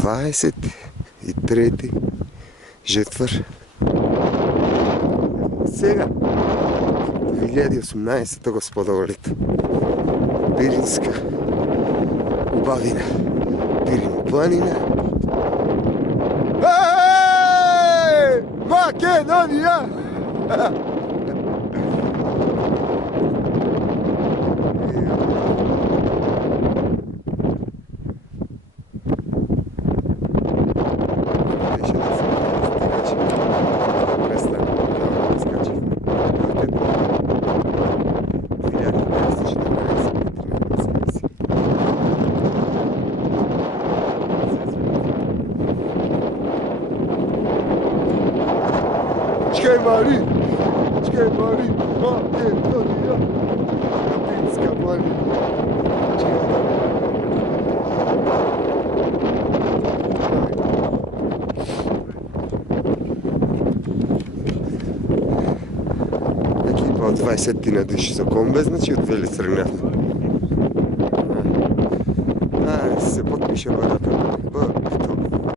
23 жетвър. Сега 2018 господа Пиринска убавина. Пирин планина. Македония! Чекай, Мари! Чекай, Мари! Македония! Пиринска планина. Екипа от 20 на души за комбе, значи отвели среднявно. Се подпише вода.